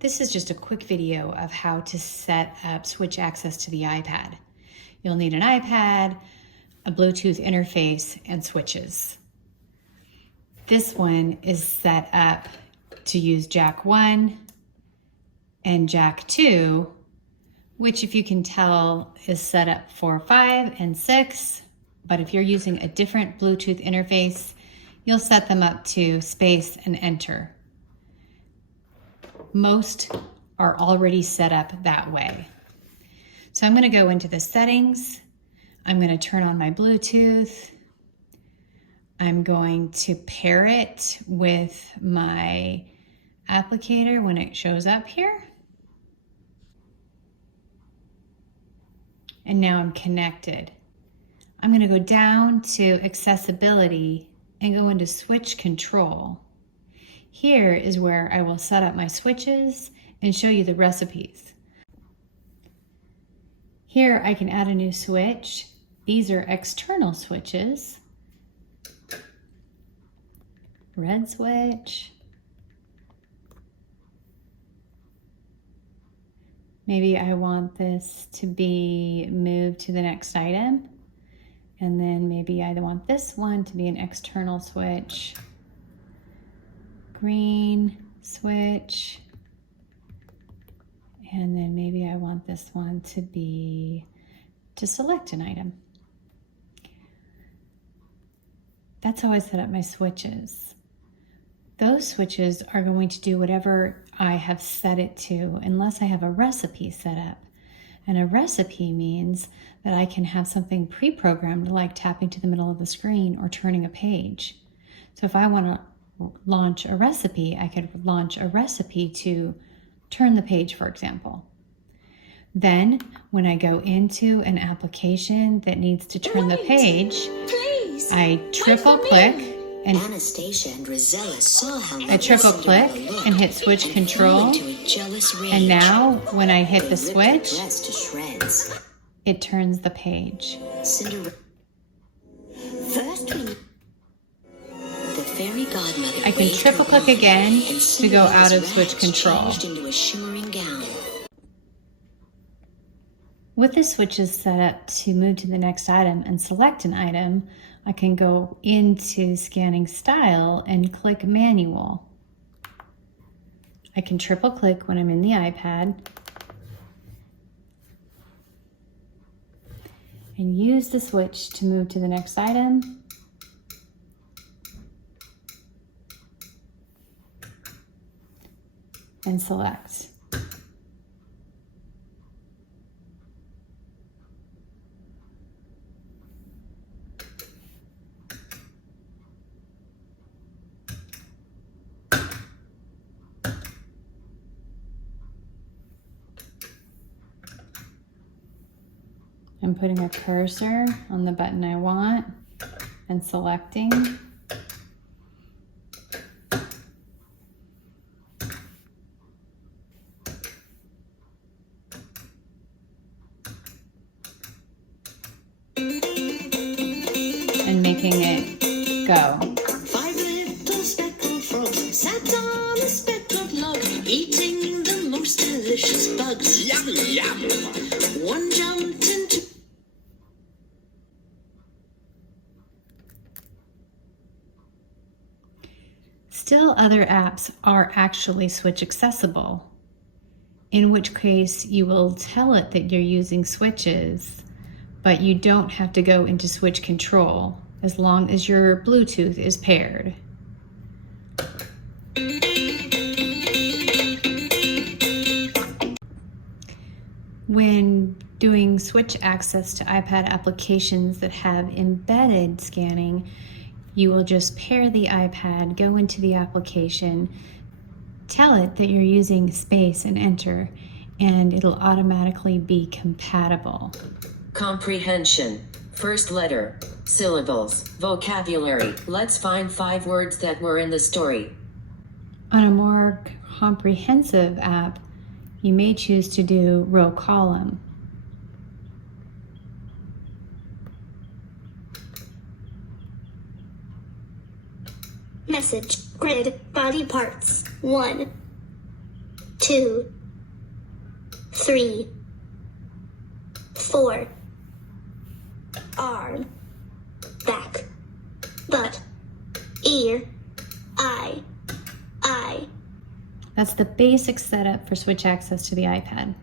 This is just a quick video of how to set up switch access to the iPad. You'll need an iPad, a Bluetooth interface, and switches. This one is set up to use jack 1 and jack 2, which, if you can tell, is set up for 5 and 6. But if you're using a different Bluetooth interface, you'll set them up to space and enter. Most are already set up that way. So I'm going to go into the settings. I'm going to turn on my Bluetooth. I'm going to pair it with my applicator when it shows up here. And now I'm connected. I'm going to go down to accessibility and go into switch control. Here is where I will set up my switches and show you the recipes. Here I can add a new switch. These are external switches. Red switch. Maybe I want this to be moved to the next item. And then maybe I want this one to be an external switch. Green switch. And then maybe I want this one to be to select an item. That's how I set up my switches. Those switches are going to do whatever I have set it to, unless I have a recipe set up. And a recipe means that I can have something pre-programmed, like tapping to the middle of the screen or turning a page. So if I want to launch a recipe, I could launch a recipe to turn the page, for example. Then when I go into an application that needs to turn the page, I triple click and hit switch control. And now when I hit the switch, it turns the page. I can triple click again to go out of switch control. With the switches set up to move to the next item and select an item, I can go into scanning style and click manual. I can triple click when I'm in the iPad and use the switch to move to the next item. And select. I'm putting a cursor on the button I want and selecting. And making it go. 5 little speckled frogs sat on a speckled log, eating the most delicious bugs. Yum, yum! One jumped into... Still other apps are actually switch accessible, in which case you will tell it that you're using switches, but you don't have to go into switch control as long as your Bluetooth is paired. When doing switch access to iPad applications that have embedded scanning, you will just pair the iPad, go into the application, tell it that you're using space and enter, and it'll automatically be compatible. Comprehension. First letter. Syllables. Vocabulary. Let's find 5 words that were in the story. On a more comprehensive app, you may choose to do row column. Message. Grid. Body parts. 1. 2, 3, 4. Arm, back, butt, ear, eye. That's the basic setup for switch access to the iPad.